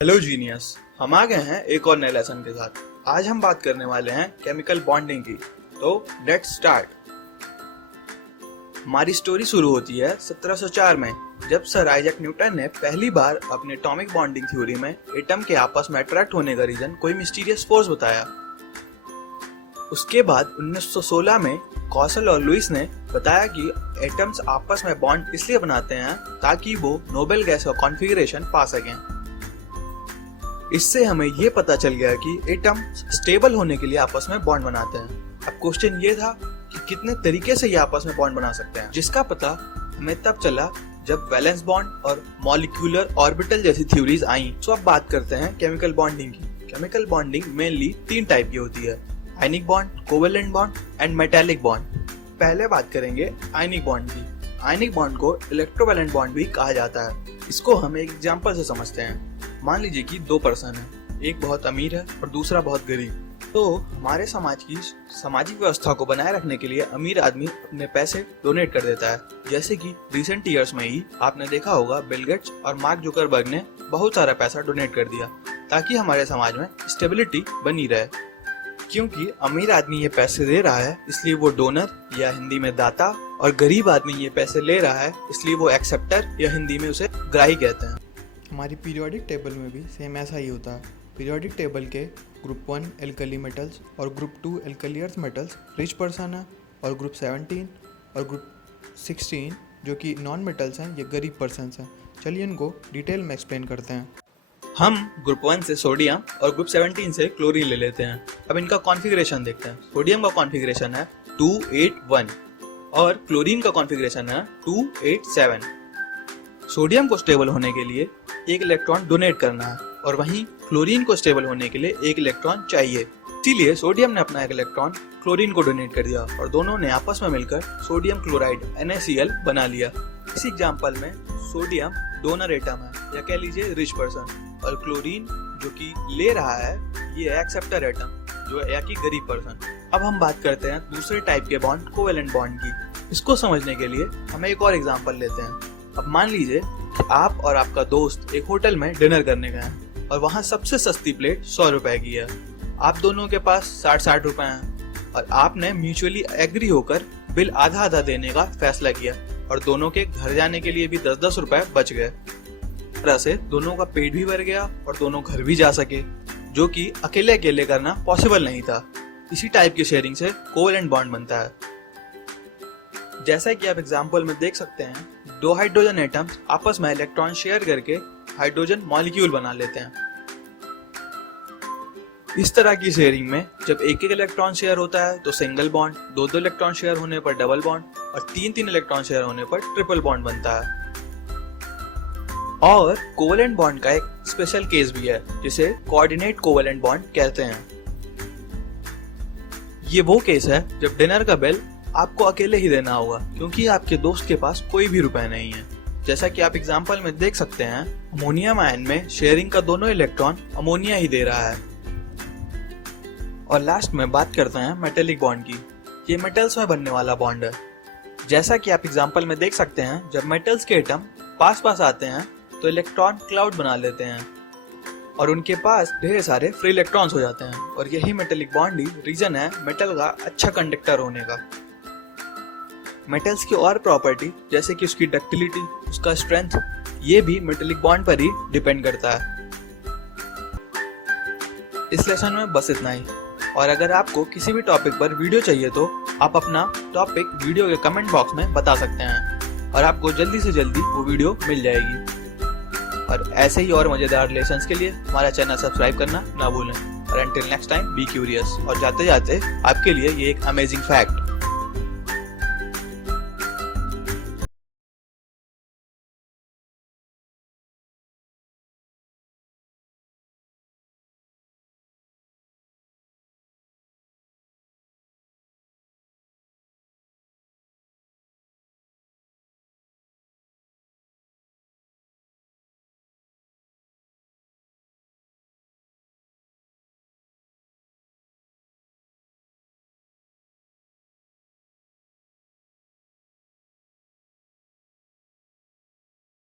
Hello genius, हम आ गए हैं एक और नए लेसन के साथ। आज हम बात करने वाले हैं केमिकल बॉन्डिंग की। तो लेट्स स्टार्ट। हमारी स्टोरी शुरू होती है 1704 में, जब सर आइजैक न्यूटन ने पहली बार अपने एटॉमिक बॉन्डिंग थ्योरी में एटम के आपस में अट्रैक्ट होने का रीजन कोई मिस्टीरियस फोर्स बताया। उसके बाद 1916 में कौशल और लुइस ने बताया कि एटम्स आपस में बॉन्ड इसलिए बनाते हैं ताकि वो नोबेल गैस का कॉन्फ़िगरेशन पा सकें। इससे हमें ये पता चल गया कि एटम स्टेबल होने के लिए आपस में बॉन्ड बनाते हैं। अब क्वेश्चन ये था कि कितने तरीके से ये आपस में बॉन्ड बना सकते हैं, जिसका पता हमें तब चला जब वैलेंस बॉन्ड और मॉलिक्यूलर ऑर्बिटल जैसी थ्योरीज आई। तो अब बात करते हैं केमिकल बॉन्डिंग की। केमिकल बॉन्डिंग मेनली 3 टाइप की होती है: ionic bond, covalent bond and metallic bond. पहले बात करेंगे आयनिक बॉन्ड की। आयनिक बॉन्ड को इलेक्ट्रोवैलेंट बॉन्ड भी कहा जाता है। इसको हम एक एग्जांपल से समझते हैं। मान लीजिए कि 2 पर्सन है, एक बहुत अमीर है और दूसरा बहुत गरीब। तो हमारे समाज की सामाजिक व्यवस्था को बनाए रखने के लिए अमीर आदमी अपने पैसे डोनेट कर देता है। जैसे कि रिसेंट ईयर्स में ही आपने देखा होगा, बिल गेट्स और मार्क जुकरबर्ग ने बहुत सारा पैसा डोनेट कर दिया ताकि हमारे समाज में स्टेबिलिटी बनी रहे। क्योंकि अमीर आदमी ये पैसे दे रहा है इसलिए वो डोनर या हिंदी में दाता, और गरीब आदमी ये पैसे ले रहा है इसलिए वो एक्सेप्टर या हिंदी में उसे ग्राही कहते हैं। हमारी पीरियोडिक टेबल में भी सेम ऐसा ही होता है। पीरियोडिक टेबल के ग्रुप 1 एल्कली मेटल्स और group 2 alkali earth metals rich person है, और ग्रुप 17 और ग्रुप 16 जो कि नॉन मेटल्स हैं ये गरीब पर्सन हैं। चलिए इनको डिटेल में एक्सप्लेन करते हैं। हम ग्रुप 1 से सोडियम और ग्रुप 17 से क्लोरीन ले लेते हैं। अब इनका कॉन्फ़िगरेशन देखते हैं। सोडियम का कॉन्फ़िगरेशन है 281 और क्लोरीन का कॉन्फ़िगरेशन है 287। सोडियम को स्टेबल होने के लिए 1 इलेक्ट्रॉन डोनेट करना है, और वहीं क्लोरीन को स्टेबल होने के लिए 1 इलेक्ट्रॉन चाहिए। इसीलिए सोडियम ने अपना 1 इलेक्ट्रॉन क्लोरीन को डोनेट कर दिया और दोनों ने आपस में मिलकर सोडियम क्लोराइड NaCl बना लिया। इस एग्जांपल में सोडियम डोनर एटम है, या कह लीजिए रिच पर्सन, और क्लोरीन जो कि ले रहा है ये है एक्सेप्टर एटम, जो है या कि गरीब पर्सन। अब हम बात करते हैं दूसरे टाइप के बॉन्ड, कोवेलेंट बॉन्ड की। इसको समझने के लिए हम एक और एग्जांपल लेते हैं। अब मान लीजिए कि आप और आपका दोस्त एक होटल में डिनर करने गए हैं और वहाँ सबसे सस्ती प्लेट 100 रुपए की है। आप दोनों के पास 60-60 रुपए हैं और आपने म्यूचुअली एग्री होकर बिल आधा आधा देने का फैसला किया, और दोनों के घर जाने के लिए भी 10-10 रुपए बच गए। इस तरह से दोनों का पेट भी भर गया और दोनों घर भी जा सके, जो कि अकेले अकेले करना पॉसिबल नहीं था। इसी टाइप की शेयरिंग से कोवेलेंट बॉन्ड बनता है। जैसा कि आप एग्जाम्पल में देख सकते हैं, 2 हाइड्रोजन एटम्स आपस में इलेक्ट्रॉन शेयर करके हाइड्रोजन मॉलिक्यूल बना लेते हैं। इस तरह की शेयरिंग में जब 1-1 इलेक्ट्रॉन शेयर होता है तो सिंगल बॉन्ड, 2-2 इलेक्ट्रॉन शेयर होने पर डबल बॉन्ड, और 3-3 इलेक्ट्रॉन शेयर होने पर ट्रिपल बॉन्ड बनता है। और कोवेलेंट बॉन्ड का एक स्पेशल केस भी है जिसे कोऑर्डिनेट कोवेलेंट बॉन्ड कहते हैं। ये वो केस है जब डिनर का बिल आपको अकेले ही देना होगा, क्योंकि आपके दोस्त के पास कोई भी रुपए नहीं है। जैसा कि आप एग्जांपल में देख सकते हैं, अमोनियम आयन में शेयरिंग का दोनों इलेक्ट्रॉन अमोनिया ही दे रहा है। और लास्ट में बात करते हैं मेटेलिक बॉन्ड की। ये मेटल्स में बनने वाला बॉन्ड है। जैसा कि आप एग्जांपल में देख सकते हैं, जब मेटल्स के एटम पास पास आते हैं तो इलेक्ट्रॉन क्लाउड बना लेते हैं और उनके पास ढेर सारे फ्री इलेक्ट्रॉन्स हो जाते हैं, और यही मेटेलिक बॉन्ड ही रीजन है मेटल का अच्छा कंडक्टर होने का। मेटल्स की और प्रॉपर्टी जैसे कि उसकी डक्टिलिटी, उसका स्ट्रेंथ, ये भी मेटेलिक बॉन्ड पर ही डिपेंड करता है। इस लेसन में बस इतना ही, और अगर आपको किसी भी टॉपिक पर वीडियो चाहिए तो आप अपना टॉपिक वीडियो के कमेंट बॉक्स में बता सकते हैं, और आपको जल्दी से जल्दी वो वीडियो मिल जाएगी। और ऐसे ही और मजेदार लेसन्स के लिए हमारा चैनल सब्सक्राइब करना ना भूलें। और until next time be curious. और जाते जाते आपके लिए ये एक अमेजिंग फैक्ट,